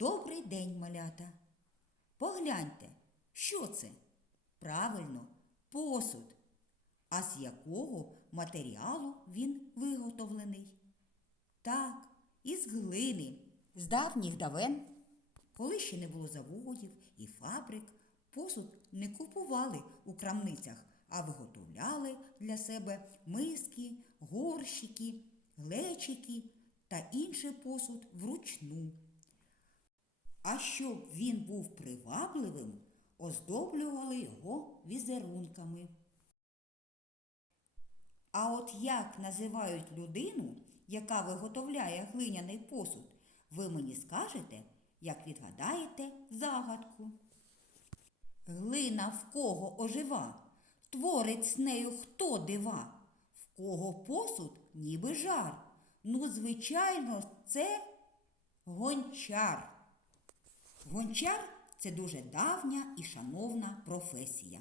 Добрий день, малята. Погляньте, що це? Правильно, посуд. А з якого матеріалу він виготовлений? Так, із глини. З давніх давен, коли ще не було заводів і фабрик, посуд не купували у крамницях, а виготовляли для себе миски, горщики, глечики та інший посуд вручну. А щоб він був привабливим, оздоблювали його візерунками. А от як називають людину, яка виготовляє глиняний посуд, ви мені скажете, як відгадаєте загадку. Глина в кого ожива, творить з нею хто дива, в кого посуд ніби жар. Ну, звичайно, це гончар. Гончар це дуже давня і шановна професія.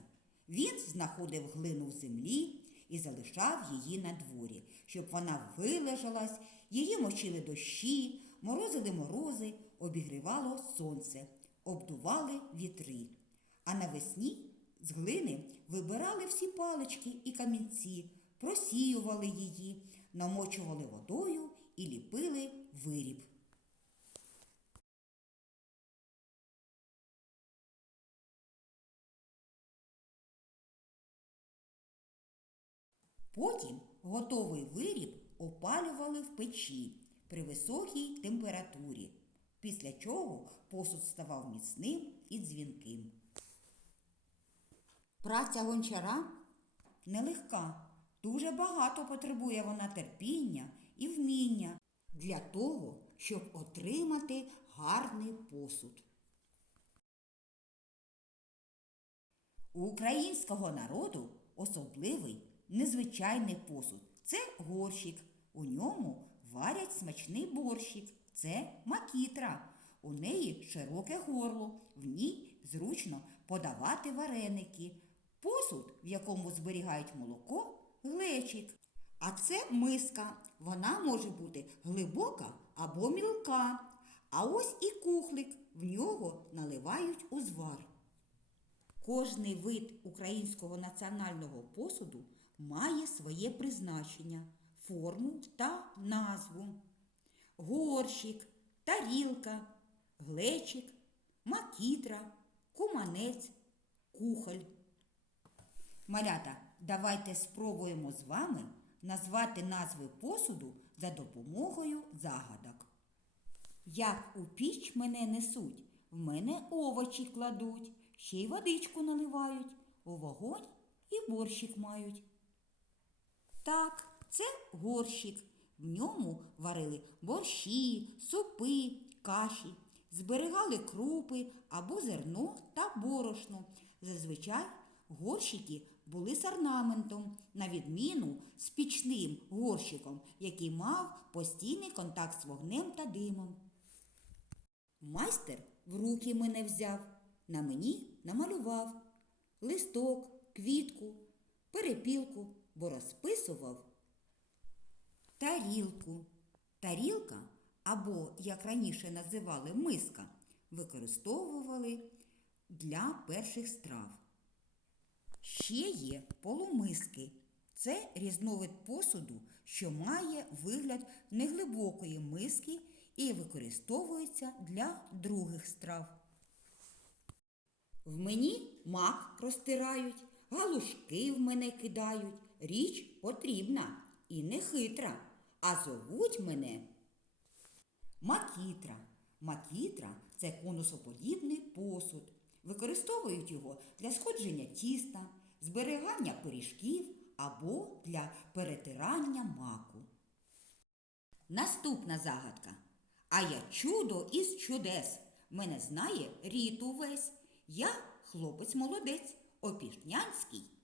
Він знаходив глину в землі і залишав її на дворі, щоб вона вилежалась, її мочили дощі, морозили морози, обігрівало сонце, обдували вітри. А навесні з глини вибирали всі палички і камінці, просіювали її, намочували водою і ліпили виріб. Потім готовий виріб опалювали в печі при високій температурі, після чого посуд ставав міцним і дзвінким. Праця гончара нелегка. Дуже багато потребує вона терпіння і вміння для того, щоб отримати гарний посуд. У українського народу особливий незвичайний посуд. Це горщик. У ньому варять смачний борщик. Це макітра. У неї широке горло, в ній зручно подавати вареники. Посуд, в якому зберігають молоко, глечик. А це миска. Вона може бути глибока або мілка. А ось і кухлик. В нього наливають узвар. Кожний вид українського національного посуду має своє призначення, форму та назву. Горщик, тарілка, глечик, макітра, куманець, кухоль. Малята, давайте спробуємо з вами назвати назви посуду за допомогою загадок. Як у піч мене несуть, в мене овочі кладуть, ще й водичку наливають, у вогонь і борщик мають. Так, це горщик. В ньому варили борщі, супи, каші, зберігали крупи або зерно та борошно. Зазвичай горщики були з орнаментом, на відміну з пічним горщиком, який мав постійний контакт з вогнем та димом. Майстер в руки мене взяв, на мені намалював листок, квітку, перепілку, бо розписував тарілку. Тарілка, або, як раніше називали миска, використовували для перших страв. Ще є полумиски. Це різновид посуду, що має вигляд неглибокої миски і використовується для других страв. В мені мак розтирають, галушки в мене кидають. Річ потрібна і не хитра, а зовуть мене макітра. Макітра це конусоподібний посуд. Використовують його для сходження тіста, зберігання пиріжків або для перетирання маку. Наступна загадка. А я чудо із чудес. Мене знає рід увесь. Я хлопець молодець, опішнянський.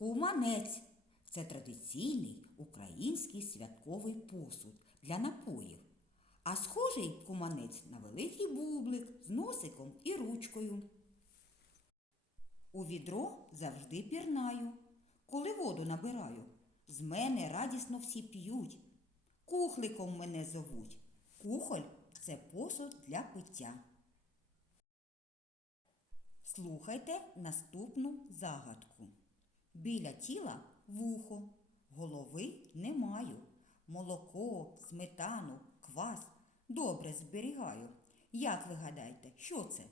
Куманець це традиційний український святковий посуд для напоїв. А схожий куманець на великий бублик з носиком і ручкою. У відро завжди пірнаю, коли воду набираю. З мене радісно всі п'ють. Кухликом мене зовуть. Кухоль це посуд для пиття. Слухайте наступну загадку. Біля тіла вухо, голови не маю. Молоко, сметану, квас добре зберігаю. Як ви гадаєте, що це?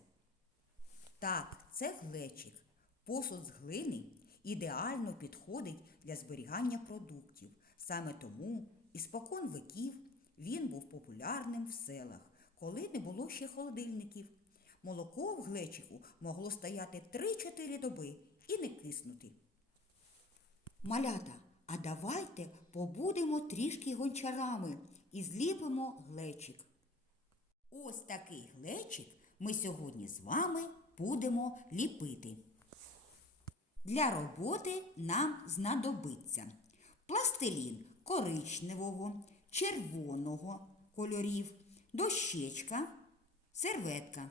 Так, це глечик. Посуд з глини ідеально підходить для зберігання продуктів. Саме тому іспокон веків він був популярним в селах, коли не було ще холодильників. Молоко в глечику могло стояти 3-4 доби і не киснути. Малята, а давайте побудемо трішки гончарами і зліпимо глечик. Ось такий глечик ми сьогодні з вами будемо ліпити. Для роботи нам знадобиться пластилін коричневого, червоного кольорів, дощечка, серветка.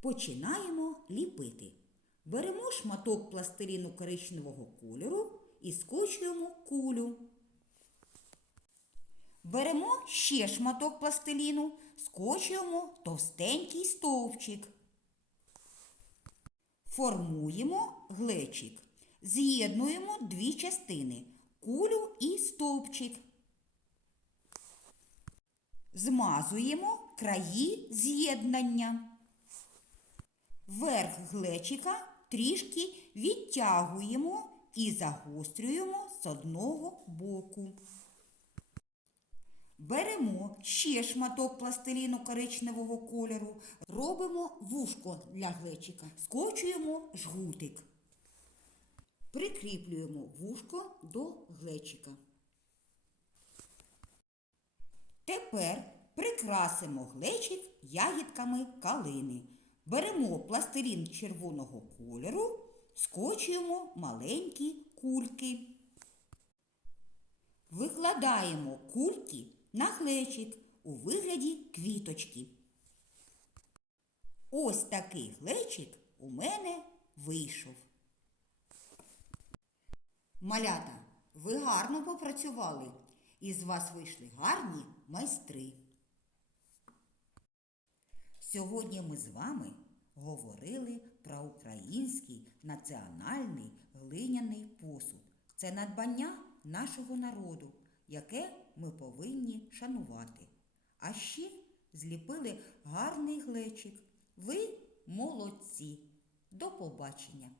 Починаємо ліпити. Беремо шматок пластиліну коричневого кольору і скочуємо кулю. Беремо ще шматок пластиліну, скочуємо товстенький стовпчик. Формуємо глечик. З'єднуємо дві частини кулю і стовпчик. Змазуємо краї з'єднання. Верх глечика трішки відтягуємо і загострюємо з одного боку. Беремо ще шматок пластиліну коричневого кольору, робимо вушко для глечика, скочуємо жгутик. Прикріплюємо вушко до глечика. Тепер прикрасимо глечик ягідками калини. Беремо пластилін червоного кольору, скочуємо маленькі кульки. Викладаємо кульки на глечик у вигляді квіточки. Ось такий глечик у мене вийшов. Малята, ви гарно попрацювали. Із вас вийшли гарні майстри. Сьогодні ми з вами говорили про український національний глиняний посуд. Це надбання нашого народу, яке ми повинні шанувати. А ще зліпили гарний глечик. Ви молодці. До побачення!